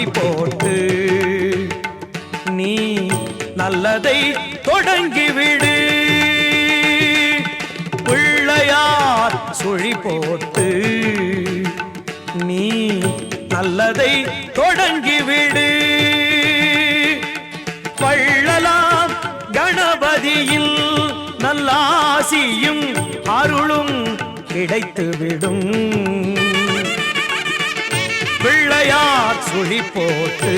சுழி போட்டு நீ நல்லதை தொடங்கிவிடு. பிள்ளையார் சுழி போட்டு நீ நல்லதை தொடங்கிவிடு. வள்ளலாம் கணபதியில் நல்லாசியும் அருளும் கிடைத்துவிடும். பிள்ளையார் சுழி போட்டு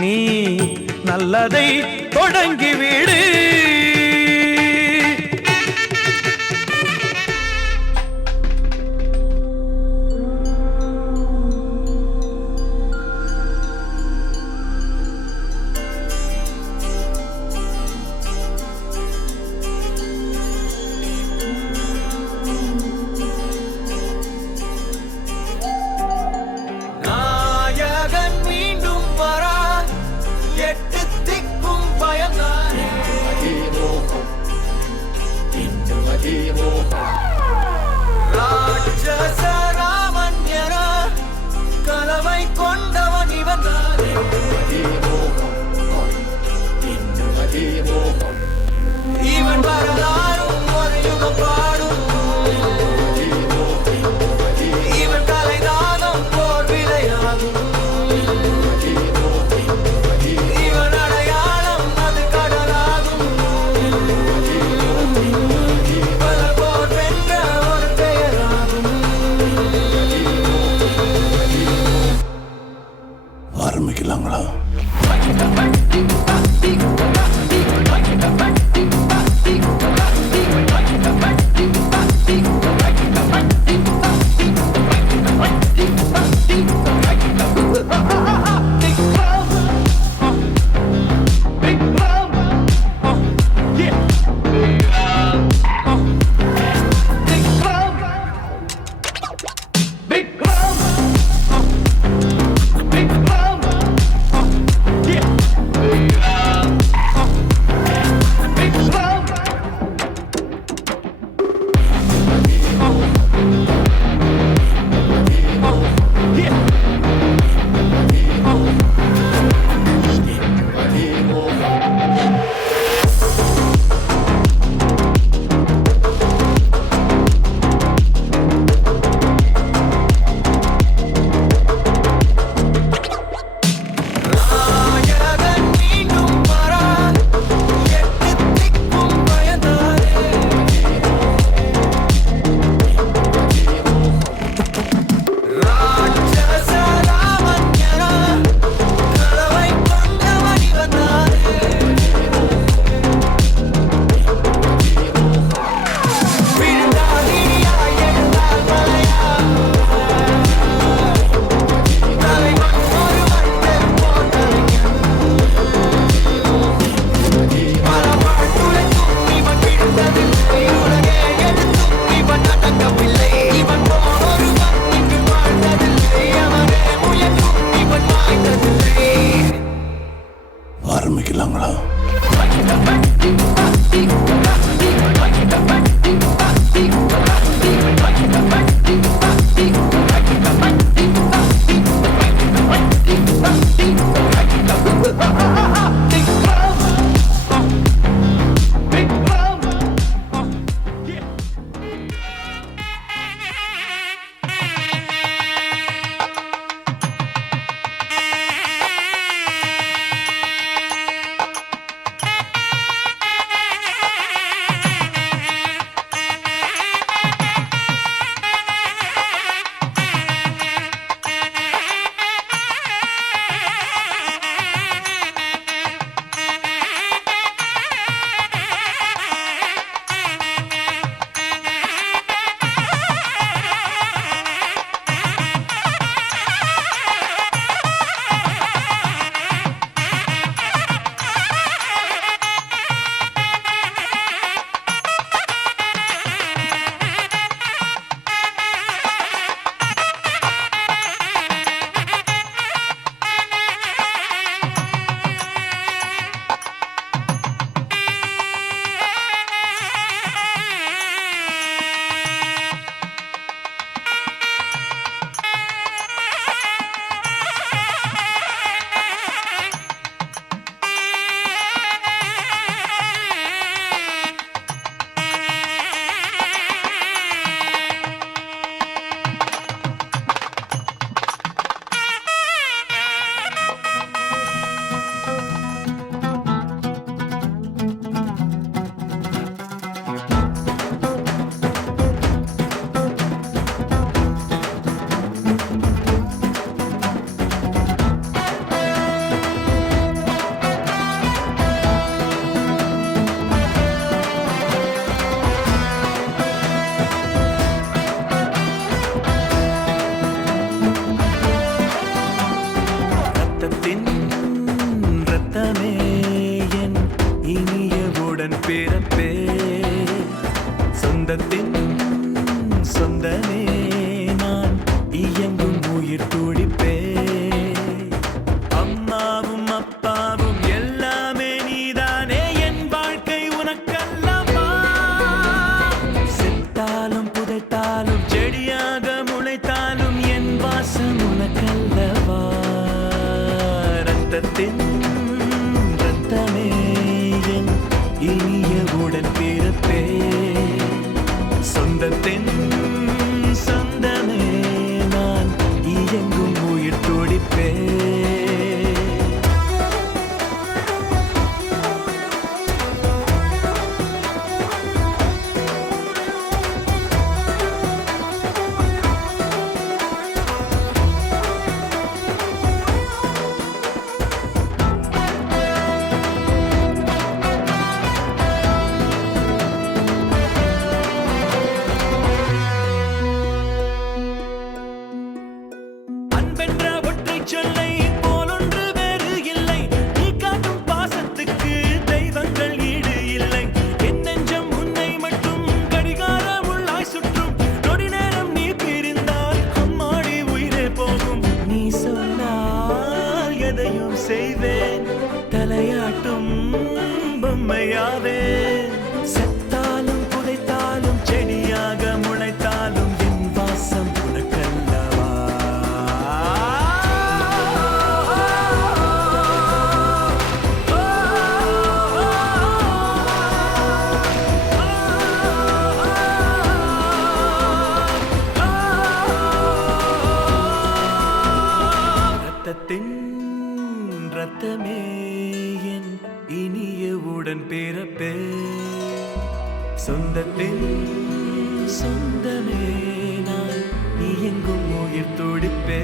நீ நல்லதை தொடங்கிவிடு. ஆரம்பிக்கலாங்களா? பிறப்பே சொந்தத்தின் சொந்தமே நான் இயங்கும் உயிர் துடிப்பே அம்மாவும் அப்பாவும் எல்லாமே நீதானே என் வாழ்க்கை உனக்கல்லவா செத்தாலும் புதைத்தாலும் செடியாக முளைத்தாலும் என் வாசம் உனக்கல்லவா ரத்தத்தின் ரத்தமே என் இனிய உடன் பிறப்பே சொந்தத்தின் சொந்தமே நான் இயங்கும் உயிர் துடிப்பே அன்பென்ற ஒற்றை சொல்லை போலொன்று வேறு இல்லை நீ காட்டும் பாசத்துக்கு தெய்வங்கள் ஈடு இல்லை என் நெஞ்சம் உன்னை மட்டும் கடிகாரம் உள்ளாய் சுற்றும் நொடி நேரம் நீ பிரிந்தால் அம்மாடி உயிரே போகும் நீ சொன்னால் எதையும் செய்வேன் தலையாட்டும் பொம்மையாவேன் செத்தாலும் புதைத்தாலும் செடியாக முளைத்தாலும் என் வாசம் உனக்கல்லவா ரத்தத்தின் ரத்தமே என் இனிய உடன் பிறப்பே சொந்தத்தின் சொந்தமே நான் இயங்கும் உயிர் துடிப்பே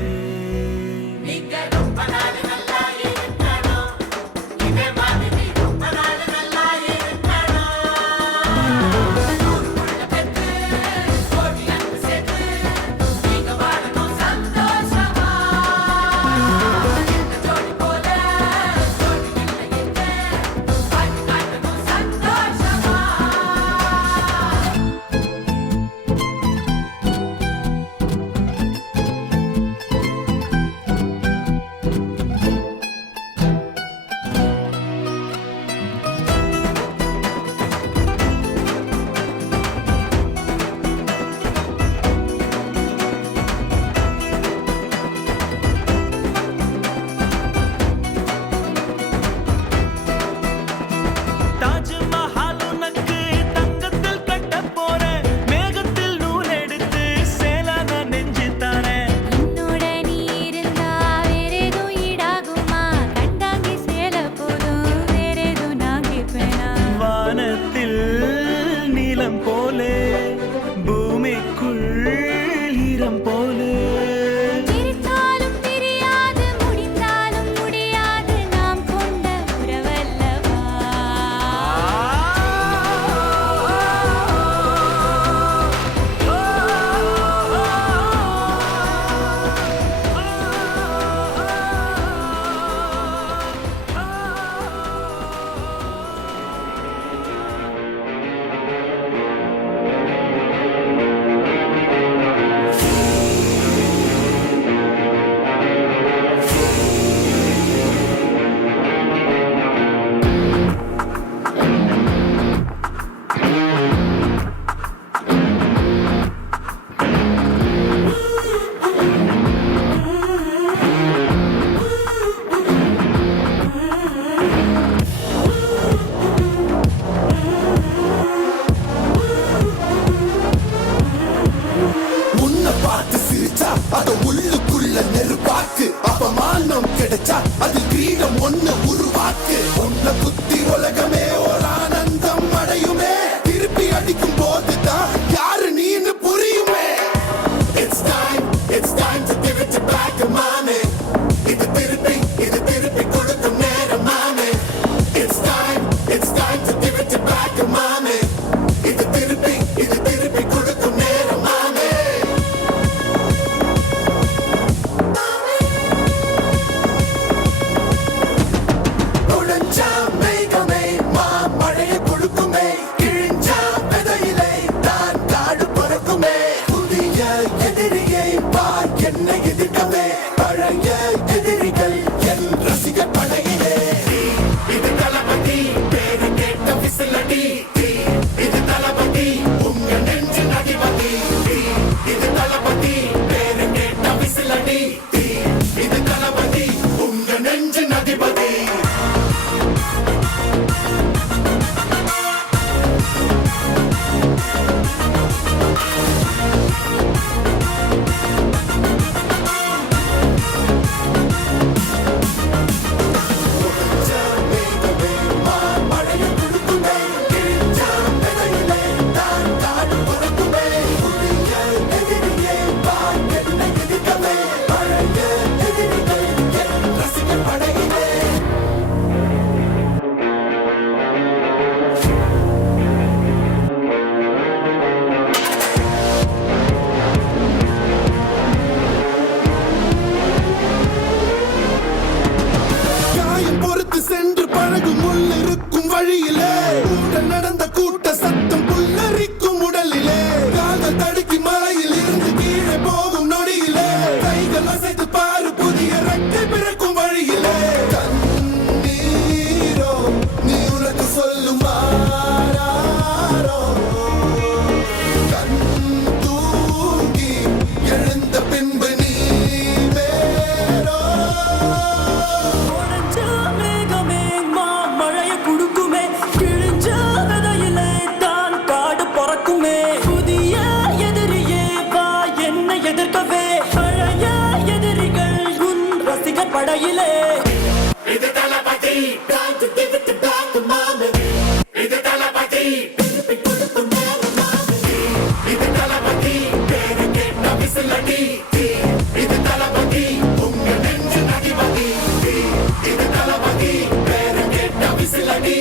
தாஜ்மஹால் உனக்கு தங்கத்தில் கட்டப் போறேன் மேகத்தில் நூல் எடுத்து சேலை நான் நெஞ்சு தரேன் என்னோட நீ இருந்தா வேறேதும் ஈடாகுமா கண்டாங்கி சேல போதும் வேறேதும் நான் கேட்பேனா வானத்தில் நீலம் போலே பூமிக்குள் ஈரம் போலே பிரித்தாலும் பிரியாது முடிந்தாலும் முடியாது நாம் கொண்ட உறவல்லவா உன்னை பார்த்து சிரிச்சா அத உள்ளுக்குள்ள நெருப்பாக்கு அப்பமானம் கிடைச்சா அது கிரீடம் ஒண்ணு உருவாக்கு உன்னை குத்தி உலகமே ஒரு ஆனந்தம் அடையுமே திருப்பி அடிக்கும் போதுதான் யாரு நீன்னு புரியுமே It's time to give it back to mommy இது திருப்பி கொடுக்கும் நேரம் மாமே It's time to give it back to mommy இது திருப்பி கொடுக்கும் நேரம் மாமே வழியிலே கூட்டம் நடந்த கூட்ட சத்தம் புல்லரிக்கும் உடலிலே காதல் தடுக்கி மலையில் இருந்து கீழே போகும் நொடியிலே கைகள் அசைத்து பாரு புதிய ரெக்கை பிறக்கும் வழியிலே கண்ணீரோ நீ உனக்கு சொல்லும் மாறாரோ கண் தூங்கி எழுந்த பின்பு நீ வேறோ உடைஞ்ச மேகமே மாமழைய குடுக்குமே கிழிஞ்ச விதையிலே தான் காடு பறக்குமே புதிய எதிரியே வா என்னை எதிர்க்கவே பழைய எதிரிகள் உன் ரசிகர் படையிலே இது தளபதி time to give it back to mama இது தளபதி திருப்பி கொடுக்கும் நேரம் mama இது தளபதி பேரு கேட்ட விசிலடி இது தளபதி உங்க நெஞ்சு நதிபதி இது தளபதி பேரு கேட்ட விசிலடி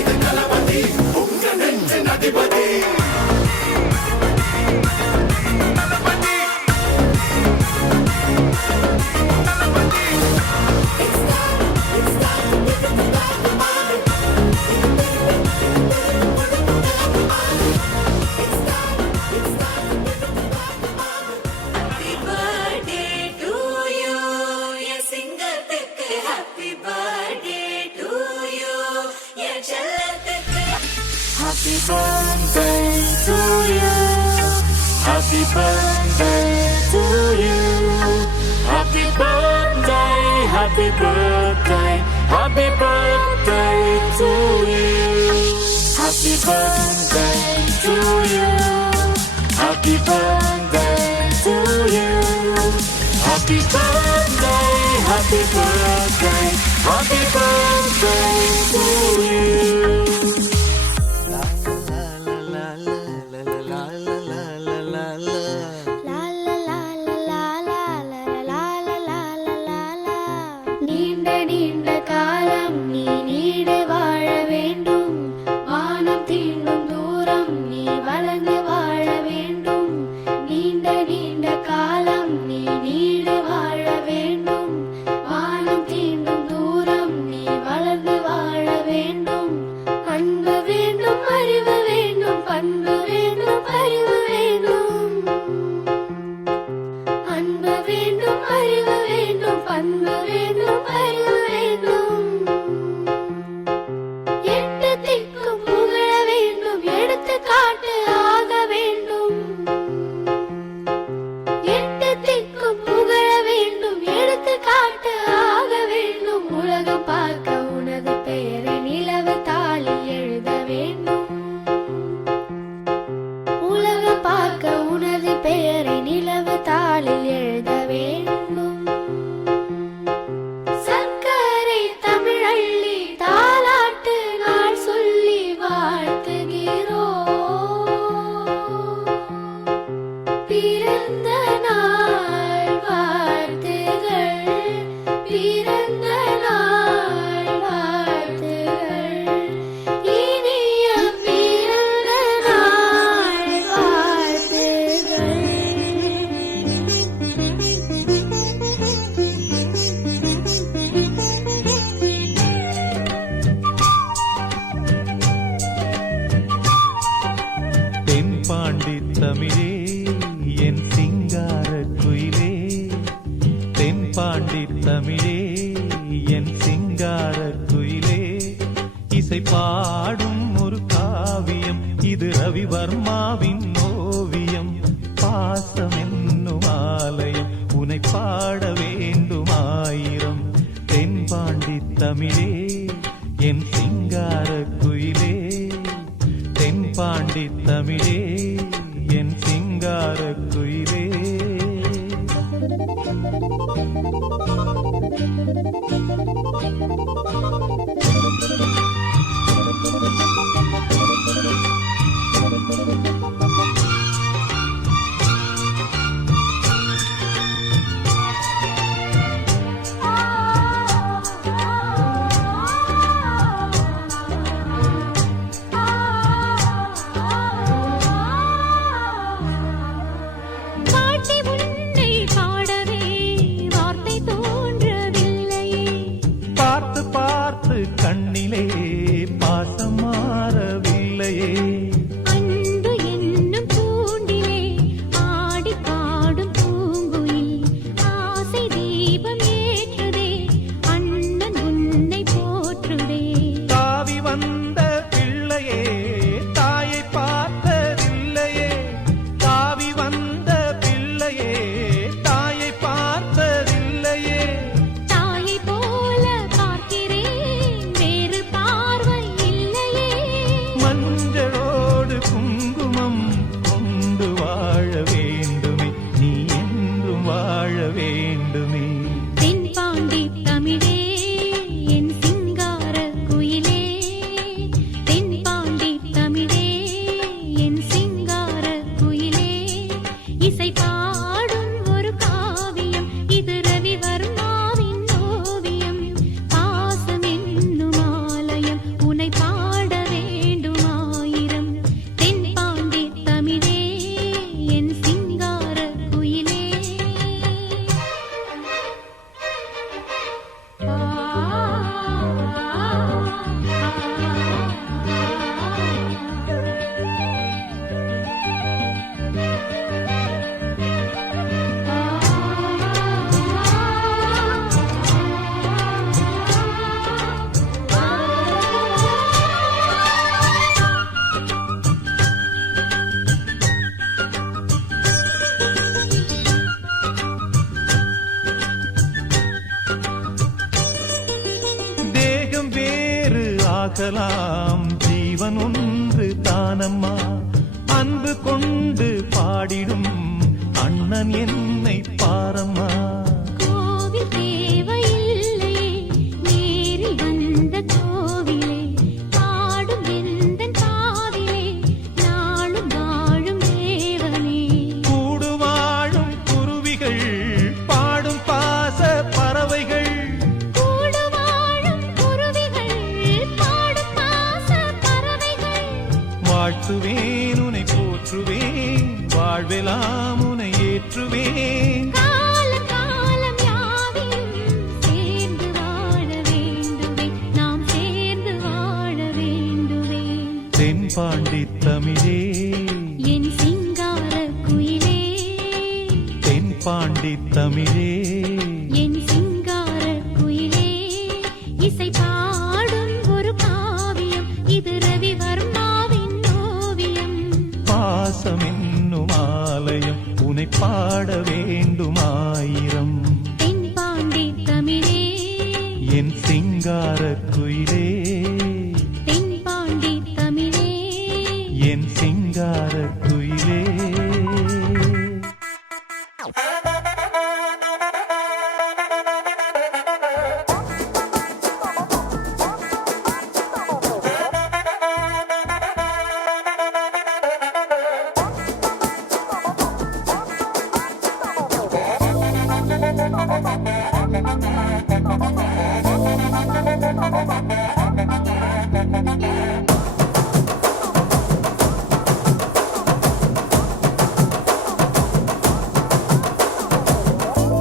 இது தளபதி உங்க நெஞ்சு நதிபதி Happy birthday to you, என் சிங்கத்துக்கு. Happy birthday to you, என் செல்லத்துக்கு. Happy birthday to you. Happy birthday to you. Happy birthday, happy birthday, happy birthday to you. Happy birthday to you. Happy birthday to you. Happy birthday, happy birthday, happy birthday to you. நீண்ட நீண்ட காலம் நீ need வாழ வேண்டும் வானம் தீண்டும் தூரம் நீ வளர்ந்து வாழ வேண்டும் நீண்ட நீண்ட காலம் நீ நீடு வாழ வேண்டும் வானம் தீண்டும் தூரம் நீ வளர்ந்து வாழ வேண்டும் அன்பு வேண்டும் அறிவு வேண்டும் பண்பு வேண்டும் அறிவு வேண்டும் அன்பு வேண்டும் அறிவு வேண்டும் பண்பு வேண்டும் அறிவு வேண்டும் எட்டு திக்கும் புகழ வேண்டும் எடுத்துக்காட்டு ஆக வேண்டும் எட்டு திக்கும் புகழ வேண்டும் எடுத்துக்காட்டு ஆக வேண்டும் உலகம் பார்க்க உனது பெயரை நிலவு தாளில் எழுத வேண்டும் உலகம் பார்க்க உனது பெயரை நிலவு தாளில் எழுத வேண்டும் சர்க்கரை தமிழள்ளி தாலாட்டு நாள் சொல்லி வாழ்த்துகிறோம் பிறந்த நாள் வாழ்த்துகள் பிறந்த நாள் வாழ்த்துகள் இனிய பிறந்த நாள் வாழ்த்துகள் தென்பாண்டி தமிழே என் சிங்கார குயிலே தென்பாண்டி தமிழே என் சிங்கார குயிலே இசை பாடும் ஒரு காவியம் இது ரவிவர்மாவின் ஓவியம் பாசம் என்னும் ஆலயம் உனை பாட வேண்டும் ஆயிரம் தென்பாண்டி தமிழே என் சிங்கார குயிலே தென்பாண்டி தமிழே என் சிங்கார குயிலே பாட்டி உன்னை பாடவே வார்த்தை தோன்றவில்லையே பார்த்து பார்த்து தேகம் வேறு ஆகலாம், ஜீவன் ஒன்று தானம்மா. அன்பு கொண்டு பாடிடும் அண்ணன் என்னை பாரம்மா. கோவில் தேவையில்லையே, நேரில் வந்த கோவிலே, பாடும் எந்தன் காவிலே, நாளும் வாழும் தேவனே. கூடு வாழும் குருவிகள், பாடும் பாச பறவைகள், கூடு வாழும் குருவிகள், பாடும் பாச பறவைகள். வாழ்த்துவேன் உனை போற்றுவேன், வாழ்வெல்லாம் உனை ஏற்றுவேன். காலம் காலம் யாவையும் சேர்ந்து வாழ வேண்டுவே, நாம் சேர்ந்து வாழ வேண்டுவே. தென்பாண்டி தமிழே, என் சிங்காரக் குயிலே, தென்பாண்டி தமிழே, என் சிங்காரக் குயிலே. இசை பாடும் ஒரு காவியம், இது ரவிவர்மாவின் ஓவியம். பாசம் என்னும் ஆலயம், உனை பாட வேண்டும் ஆயிரம். தென்பாண்டி தமிழே, என் சிங்கார குயிலே, தென்பாண்டி தமிழே. என் சிங்கார குயிலே.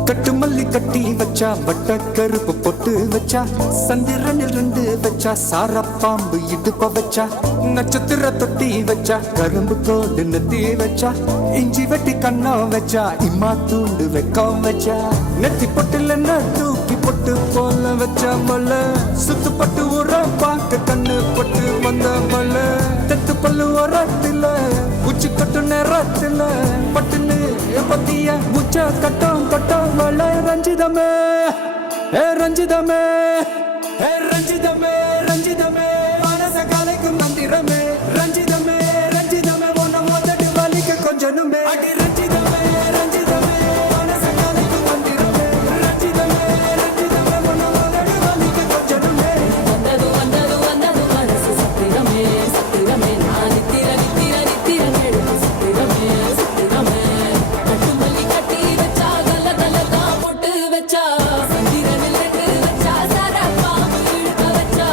கட்டு மல்லி கட்டி வச்சா, வட்ட கருப்பு பொட்டு வச்சா, சந்திரனில் 2 வச்சா, சார பாம்பு இடுப்ப வச்சா, நட்சத்திர தொட்டி வச்சா, கரும்பு தோடு நெத்தி வச்சா, இஞ்சி வெட்டி கண்ணம் வச்சா, இம்மா தூண்டு வெக்கம் வச்சா, நெத்தி பொட்டுல தூக்கி பொட்டு போல வச்சா மல்ல, சுத்து பட்டு உர பார்க்க கண்ணு பொட்டு வந்த மல்ல, தெத்து பல்லு உரத்துல உச்சி கட்டு நேரத்துல பட்டுன்னு பத்திய முச்ச கட்டம் கட்டம் வள ரஞ்சிதமே, ஏ ரஞ்சிதமே, ஏ ரஞ்சிதமே, ரஞ்சிதமே, மனச கலைக்கும் மந்திரமே, ரஞ்சிதமே, ரஞ்சிதமே, உன்னை மோதடி வலிக்க கொஞ்சனுமே, அடி ரஞ்சிதமே, ரஞ்சிதமே, மனச கலைக்கும் மந்திரமே, ரஞ்சிதமே, ரஞ்சிதமே, உன்னை மோதடி வலிக்க கொஞ்சனுமே. வந்தது வந்தது வந்தது மனசு சத்திரமே சத்திரமே, நான் நித்திர நித்திர நித்திர நெடுது சத்திரமே சத்திரமே. கட்டுமல்லி கட்டி வச்சா, கல்ல கல்ல தான் போட்டு வச்சா, சந்திரனில் 2 வச்சா, சார பாம்பு இழுக்க வச்சா,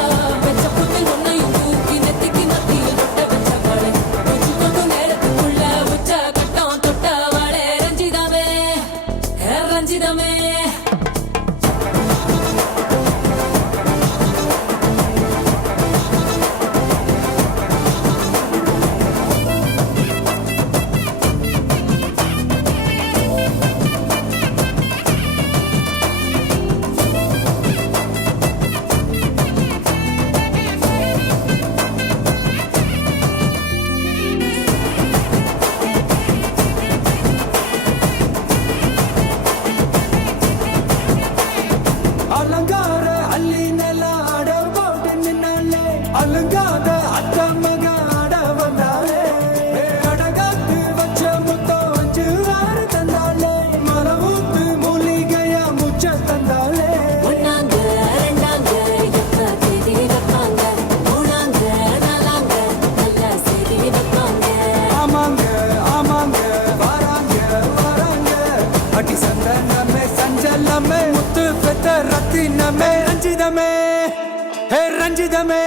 வெச்ச புட்டில் ஒன்னையும் தூக்கி நெத்திக்கு மத்தியில் தொட்ட வச்ச வளை, கொஞ்சு கொண்டு நேரத்துக்குள்ள உச்ச கட்டம் தொட்ட வளை. ரஞ்சிதமே ரஞ்சிதமே. அலங்கார அள்ளி நில ஆட போட்டு நின்னாலே, அலங்காத அத்த மக ஆட வந்தாலே, அடகாத்து வச்ச முத்தம் 5 6 தந்தாலே, மரவூத்து மூலிகையா முச்ச தந்தாலே. ஒன்னாங்க ரெண்டாங்க எப்ப தேதி வைப்பாங்க, மூணாங்க நாலாங்க நல்ல செய்தி வைப்பாங்க. ஆமாங்க ஆமாங்க, வராங்க வராங்க, அடி சந்தனமே சஞ்சலமே, முத்து பெத்த ரத்தினமே, ரஞ்சிதமே, ஹே ரஞ்சிதமே,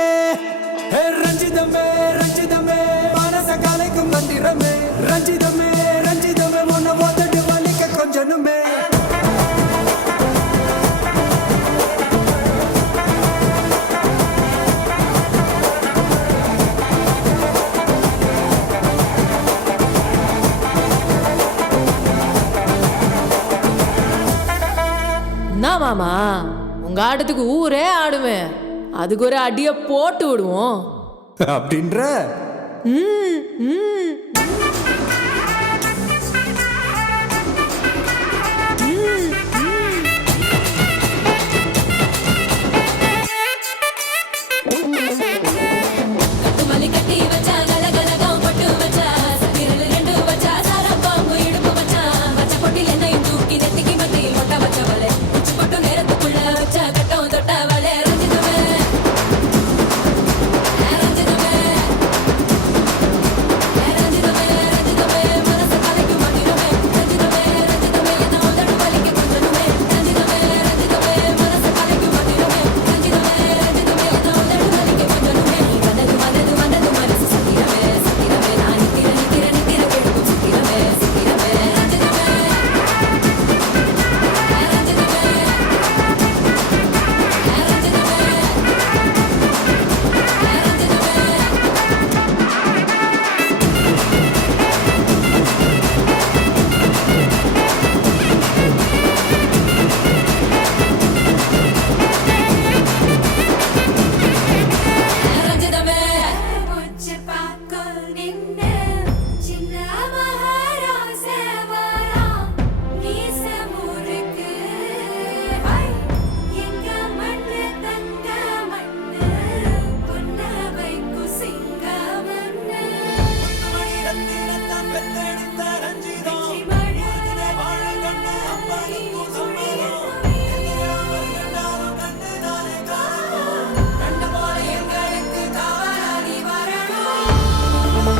ஹே ரஞ்சிதமே, ரஞ்சிதமே, மனச கலைக்கும் மந்திரமே, ரஞ்சிதமே, ரஞ்சிதமே, உன்னை மோதடி வலிக்க கொஞ்சனுமே. உங்க ஆட்டத்துக்கு ஊரே ஆடுமே. அதுக்கு ஒரு அடிய போட்டு விடுவோம் அப்படின்ற கட்டுமல்லி கட்டி வச்சா கலகலகம் பொட்டு வச்சா சதிரல் ரெண்டு வச்சா சாரப்பாம்பு இடுப்பு வச்சா வச்ச பொட்டில் என்னையும் தூக்கி நெத்திக்கு மத்தியில் ஒட்ட வச்சவளே உச்சி பொட்டு நேரத்துக்குள்ள வச்ச கட்டம் தொட்டவளே ரஞ்சிதமே ரஞ்சிதமே ரஞ்சிதமே ரஞ்சிதமே மனச கலைக்கு மாட்டிடுமே ரஞ்சிதமே ரஞ்சிதமே என்ன உதடு வலிக்கு கொஞ்சனுமே ரஞ்சிதமே ரஞ்சிதமே மனச கலைக்கு மாட்டிடுமே ரஞ்சிதமே ரஞ்சிதமே என்ன உதடு வலிக்கு கொஞ்சனுமே நீ வந்தது வந்தது வந்தது மனசு சத்திரமே சத்திரமே நான் நித்திர நித்திர நித்திர கேட்கும் சத்திரமே சத்திரமே ரஞ்சிதமே ரஞ்சிதமே உச்சி பாக்கல் நின்னு சின்ன மகாராசவரா மீச முறுக்கு எங்க மண்ணு தங்க மண்ணு பொன்னவை குசிங்க மண்ணு வெற்றி மழை கண்ட போல எங்களுக்கு காவலாளி வரணும்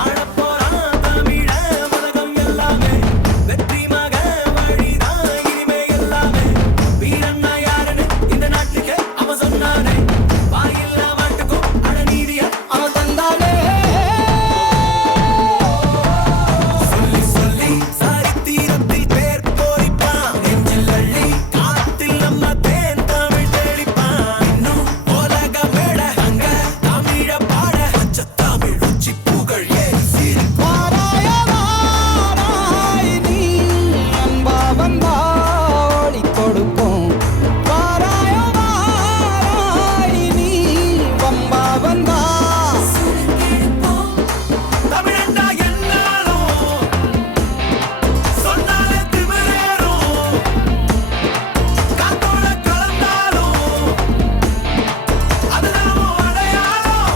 ஆடப்போறான் தமிழ உலகம் எல்லாமே வெற்றி மக வழிதான் இனிமே எல்லாமே வீரன்னா யாருன்னு இந்த நாட்டுக்கு அவன் சொன்னானே வாயில்லா மாட்டுக்கும் அடநீதிய அவன் தந்தானே சொல்லி சொல்லி சரித்திரத்தில் பேர் கோரிப்பான் நெஞ்சில் அள்ளி காத்தில் நம்ம தேன் தமிழ் தெளிப்பான் இன்னும் உலக மேட அங்க தமிழ பாட பச்சை தமிழ் உச்சி புகழ் ஏறி சீரி நீ அன்பா வந்தா ஒளி கொடுக்கும் வாராயோ வாராய் நீ வம்பா வந்தா தமிழண்டா என்னாலும் சொன்னாலே திமிரேறும் காத்தோட கலந்தாலும் அதுதான் உன் அடையாளம்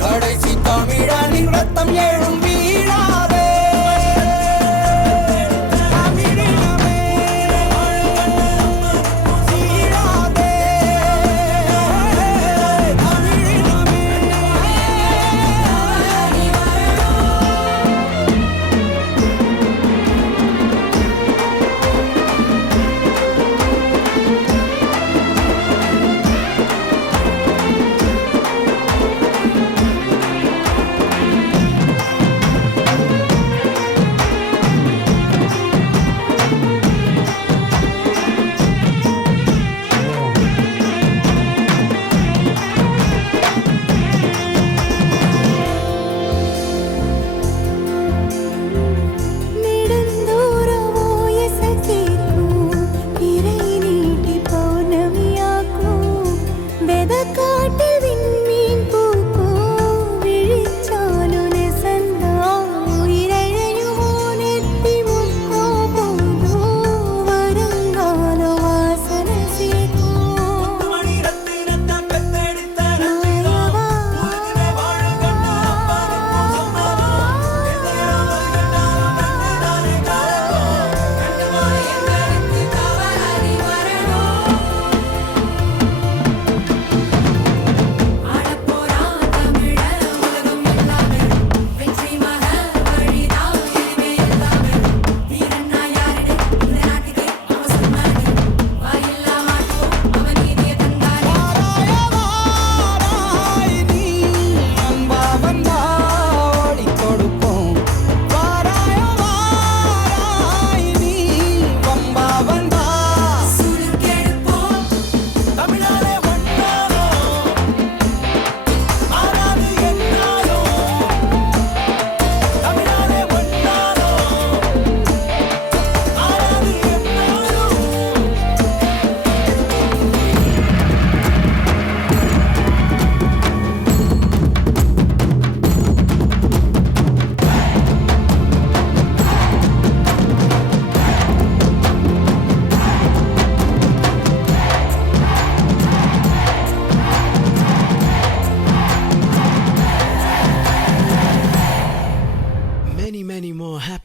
கடைசி தமிழனின் ரத்தம் எழும் வீழாதே தமிழினமே சீழாதே தமிழினமே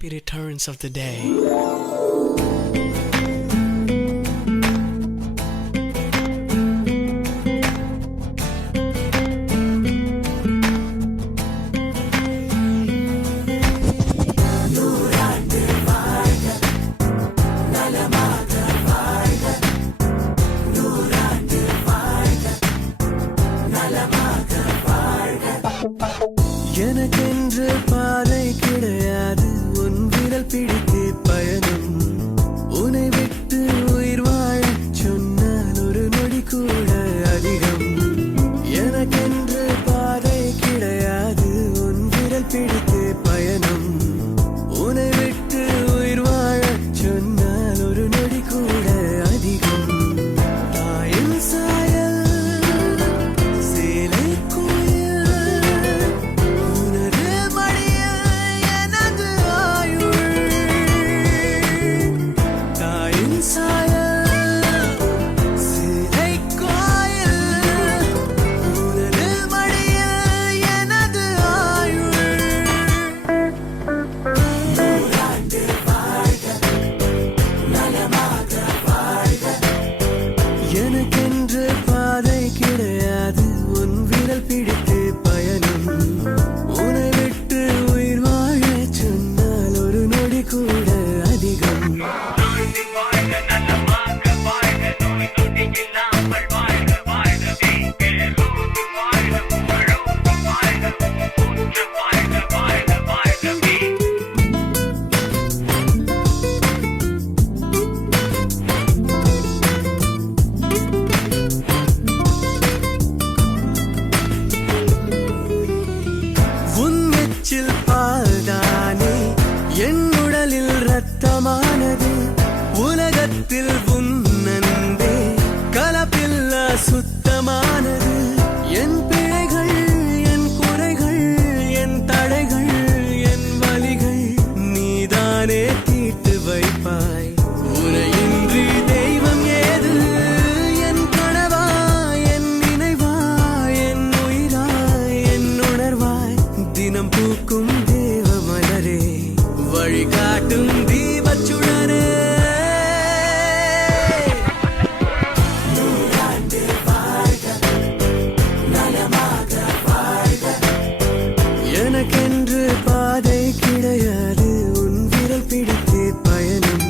happy returns of the day. எனக்கென்று பாதை கிடையாது உன் விரல் பிடித்து பயணம் உன்னை விட்டு உயிர் வாழச் சொன்னால் ஒரு நொடி கூட அதிகம் எனக்கென்று பாதை கிடையாது உன் விரல் பிடித்து பயணம் உன்னை விட்டு உயிர் வாழச் சொன்னால் ஒரு நொடி கூட அதிகம் தாயின் சாயல் சேலை கோயில் உனது மடியில் எனது ஆயுள் தாயின் சாயல் சேலை கோயில் உனது மடியில் எனது ஆயுள் நூறாண்டு வாழ்க நலமாக வாழ்க எனக்கென்று பாதை கிடையாது உன் விரல் பிடித்து பயணம் உன்னை விட்டு உயிர் வாழச் சொன்னால் ஒரு நொடி கூட அதிகம் உன் எச்சில் பால்தானே என் உடலில் ரத்தமானது உலகத்தில் உன் அன்பே கலப்பில்லா சுத்தமானது என் பிழைகள் என் குறைகள் என் தடைகள் என் வலிகள் நீதானே தீர்த்து வைப்பாய் உனையின்றி தெய்வம் ஏது என் கனவாய் என் நினைவாய் என் உயிராய் என் உணர்வாய் தினம் பூக்கும் தேவ மலரே வழிகாட்டும் தீபச்சுடரே நூறாண்டு வாழ்க நலமாக வாழ்க எனக்கென்று பாதை கிடையாது உன் விரல் பிடித்து பயணம்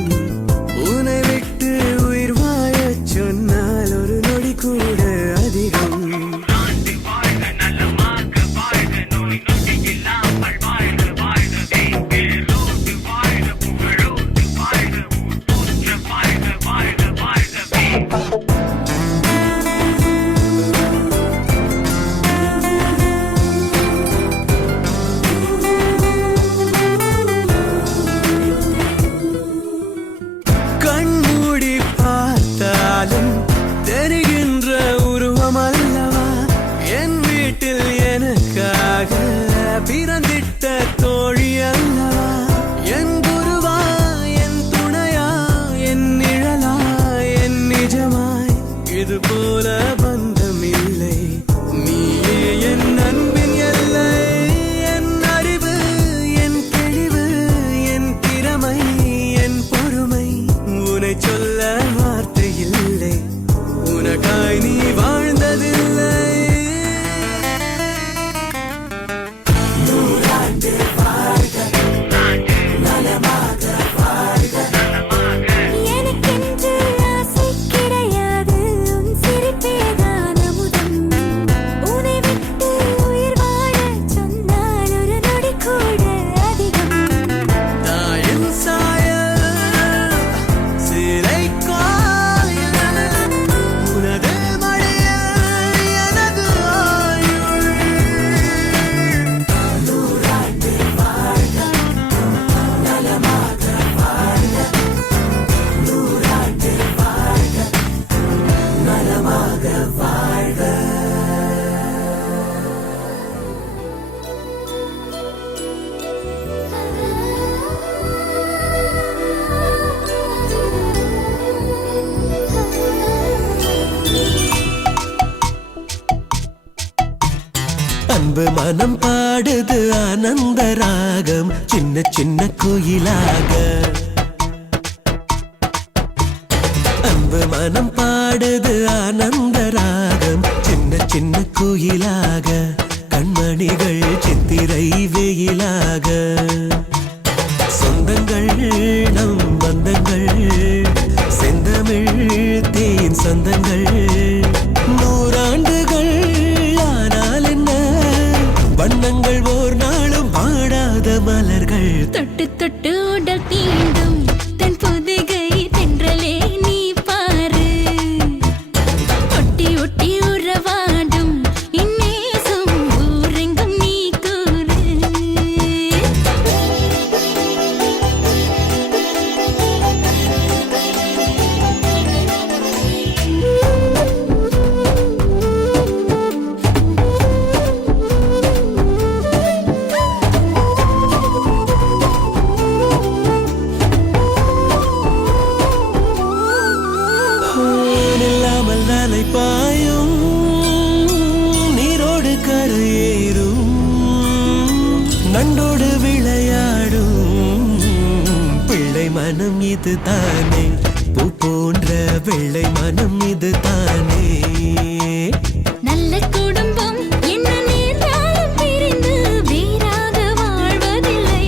உன்னை விட்டு உயிர் வாழச் சொன்னால் ஒரு நொடி கூட அதிகம் கண்மூடி பார்த்தாலும் தெரிகின்ற உருவம் அல்லவா என் வீட்டில் எனக்காக பிறந்திட்ட தோழி அல்லவா என் குருவா என் துணையா என் நிழலா என் நிஜமாய் இது போல பந்தம் இல்லை நீயே என் அன்பின் எல்லை என் அறிவு என் தெளிவு என் திறமை என் பொறுமை உன்னை சொல்ல வார்த்தை இல்லை உனக்காய் நீ வாழ்ந்ததில்லை நூறாண்டு வாழ்க நலமாக வாழ்க எனக்கென்று ஆசை கிடையாது உன் சிரிப்பேதான் அமுதம் உன்னை விட்டு உயிர் வாழச் சொன்னால் ஒரு நொடி கூட அதிகம் தாயின் சாயல் சிலை கோயில் உனது மடியில் எனது ஆயுள் நூறாண்டு வாழ்க நலமாக வாழ்க நூறாண்டு வாழ்க நலமாக வாழ்க அன்பு மனம் பாடுது ஆனந்த ராகம் ராகம் சின்ன சின்ன கோயிலாக அன்பு மனம் பாடுது ஆனந்த ராகம் சின்ன சின்ன கோயிலாக கண்மணிகள் சித்திரை வெயிலாக சொந்தங்கள் நம் பந்தங்கள் செந்தமிழ் தேன் சொந்தங்கள் நூறாண்டுகள் ஆனால் என்ன வண்ணங்கள் ஓர் நாளும் பாடாத மலர்கள் தொட்டு தொட்டு உடல் தீண்டும் தன் புதுகை தென்றலே நீ பாரு ஒட்டி ஒட்டி உறவாடும் இந்நேசம் ஊரெங்கும் நீ கூறு இல்லாமல் நாளை பாயும் நீரோடு கரையேறும் நண்டோடு விளையாடும் பிள்ளை மனம் இது தானே பூ போன்ற வெள்ளை மனம் இது தானே நல்ல குடும்பம் என்ன நேர்ந்தாலும் பிரிந்து வேறாக வாழ்வதில்லை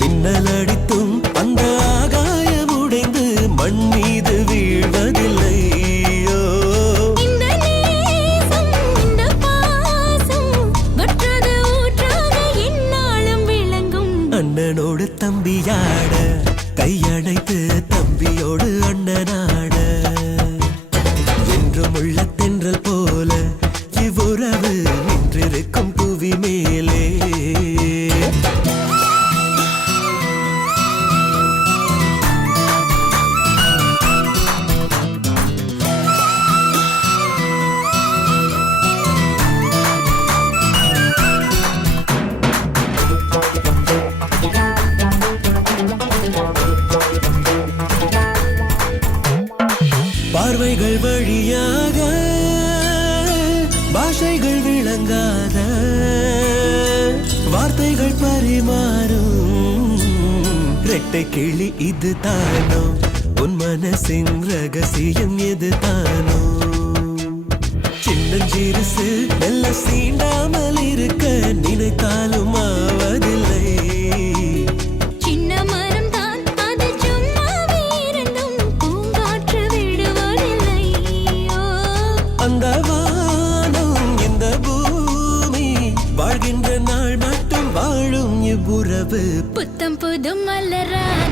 மின்னல் அடித்தும் அந்த ஆகாயம் உடைந்து மண் மீது வீழ்வதில்லை இந்த நேசம் இந்த பாசம் வற்றாத ஊற்றாக எந்நாளும் விளங்கும் அண்ணனோடு தம்பியாட கையணைத்து தம்பியோடு அண்ணனாட என்றும் உள்ள தென்றல் போல இவ்வுறவு நின்றிருக்கும் புவி மேலே பார்வைகள் வழியாக பாஷைகள் விளங்காத வார்த்தைகள் பரிமாறும் ரெட்டை கிளி இது தானோ உன் மனசின் ரகசியம் எது தானோ சின்னஞ்சிறுசு மெல்ல சீண்டாமல் இருக்க நினைத்தாலும் ஆவதில்லை சின்ன மரம் தான் அது சும்மாவே இருந்தும் பூங்காற்று விடுவதில்லை அந்த வானம் இந்த பூமி வாழ்கின்ற நாள் மட்டும் வாழும் இவ்வுறவு புத்தம் புது மலராக